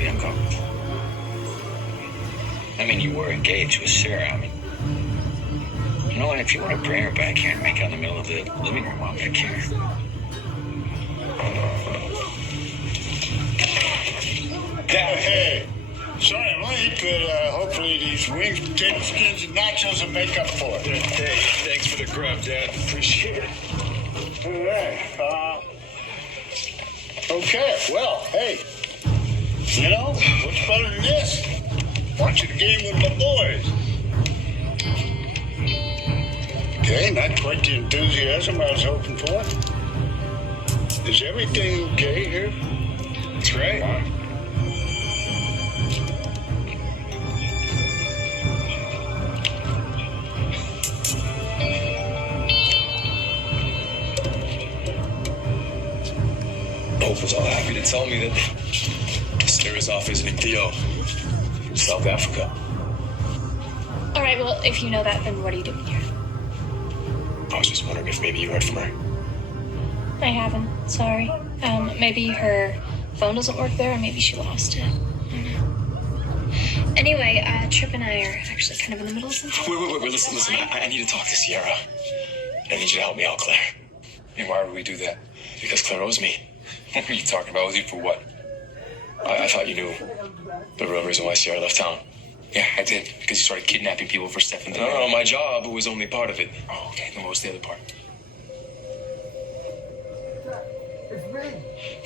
be uncomfortable. I mean, you were engaged with Sarah. I mean, you know what? If you want to bring her back here and make out in the middle of the living room, I'll back here. Hey, sorry I'm late, but hopefully these wings, potato skins, and nachos will make up for it. Hey, thanks for the grub, Dad. Appreciate it. All right. Okay, well, hey, you know, what's better than this? Watching a game with my boys. Okay, not quite the enthusiasm I was hoping for. Is everything okay here? That's right. Hope was all happy to tell me that Sarah's off visiting Theo in South Africa. All right, well, if you know that, then what are you doing here? I was just wondering if maybe you heard from her. I haven't. Sorry. Maybe her phone doesn't work there, or maybe she lost it. I don't know. Anyway, Trip and I are actually kind of in the middle of something. Wait, listen. I need to talk to Sierra. I need you to help me out, Claire. And why would we do that? Because Claire owes me. What are you talking about? Owes you for what? I thought you knew the real reason why Sierra left town. Yeah, I did. Because you started kidnapping people for stuff in the No, my job was only part of it. Oh, okay. Then what was the other part?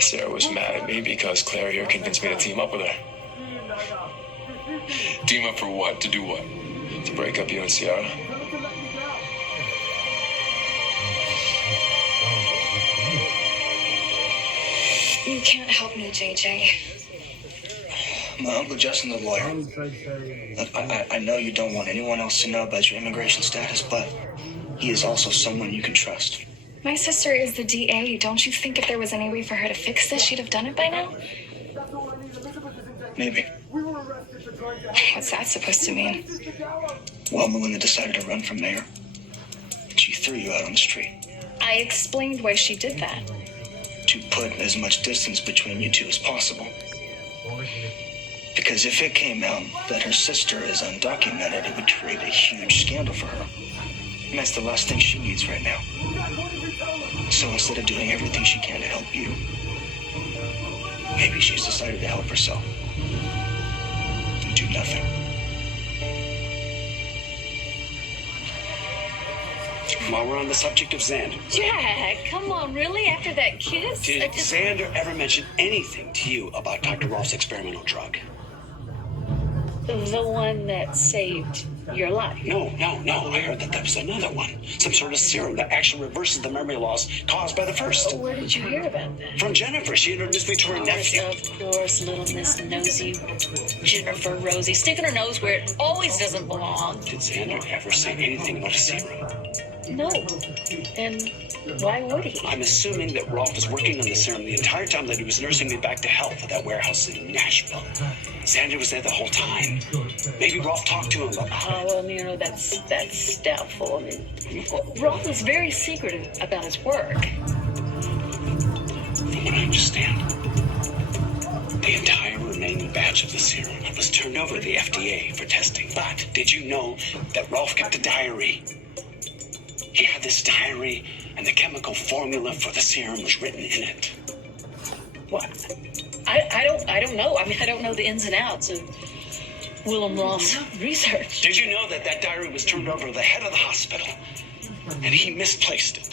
Sarah was mad at me because Claire here convinced me to team up with her. Team up for what? To do what? To break up you and Sierra. You can't help me, JJ. My Uncle Justin's a lawyer. Look, I know you don't want anyone else to know about your immigration status, but he is also someone you can trust. My sister is the DA. Don't you think if there was any way for her to fix this, she'd have done it by now? Maybe. What's that supposed to mean? Well, Melinda decided to run for mayor. She threw you out on the street. I explained why she did that. To put as much distance between you two as possible. Because if it came out that her sister is undocumented, it would create a huge scandal for her. And that's the last thing she needs right now. So instead of doing everything she can to help you, maybe she's decided to help herself. And do nothing. While we're on the subject of Xander. Jack, come on, really? After that kiss? Did Xander ever mention anything to you about Dr. Rolf's experimental drug? The one that saved your life. No. I heard that was another one. Some sort of serum that actually reverses the memory loss caused by the first. Where did you hear about that? From Jennifer. She introduced me to her nephew. Of course, little Miss Nosy Jennifer Rosie, sticking her nose where it always doesn't belong. Did Xander ever say anything about a serum? No. And why would he? I'm assuming that Rolf was working on the serum the entire time that he was nursing me back to health at that warehouse in Nashville. Xander was there the whole time. Maybe Rolf talked to him about it. Oh, well, that's doubtful. I mean, Rolf was very secretive about his work. From what I understand, the entire remaining batch of the serum was turned over to the FDA for testing. But did you know that Rolf kept a diary? He had this diary, and the chemical formula for the serum was written in it. What? I don't know. I mean, I don't know the ins and outs of Willem Rolf's research. Did you know that diary was turned over to the head of the hospital, and he misplaced it?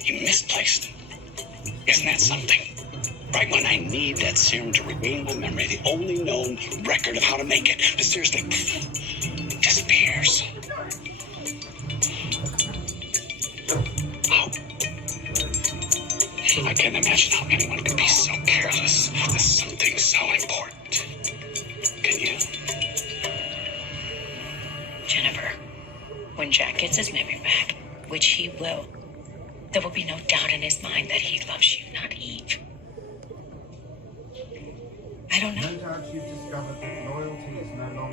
He misplaced it. Isn't that something? Right when I need that serum to regain my memory, the only known record of how to make it mysteriously disappears. I can't imagine how anyone could be so careless with something so important. Can you? Jennifer, when Jack gets his memory back, which he will, there will be no doubt in his mind that he loves you, not Eve. I don't know.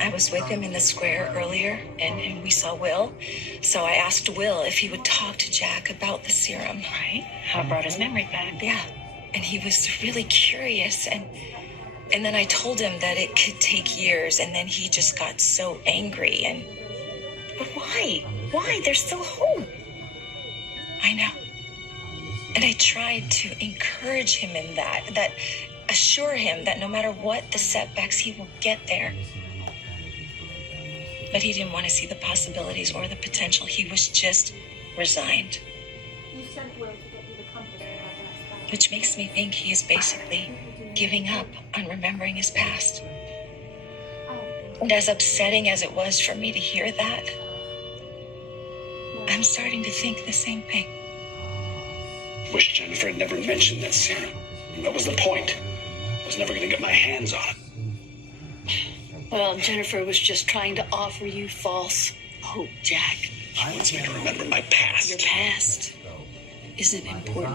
I was with him in the square earlier, and we saw Will. So I asked Will if he would talk to Jack about the serum. Right. How it brought his memory back. Yeah. And he was really curious, and And then I told him that it could take years, and then he just got so angry. And But why? Why? There's still hope. I know. And I tried to encourage him in that assure him that no matter what the setbacks, he will get there. But he didn't want to see the possibilities or the potential. He was just resigned. Which makes me think he is basically giving up on remembering his past. And as upsetting as it was for me to hear that, I'm starting to think the same thing. Wish Jennifer had never mentioned that serum. That was the point. I was never going to get my hands on it. Well, Jennifer was just trying to offer you false hope, Jack. She wants me to remember my past. Your past isn't important.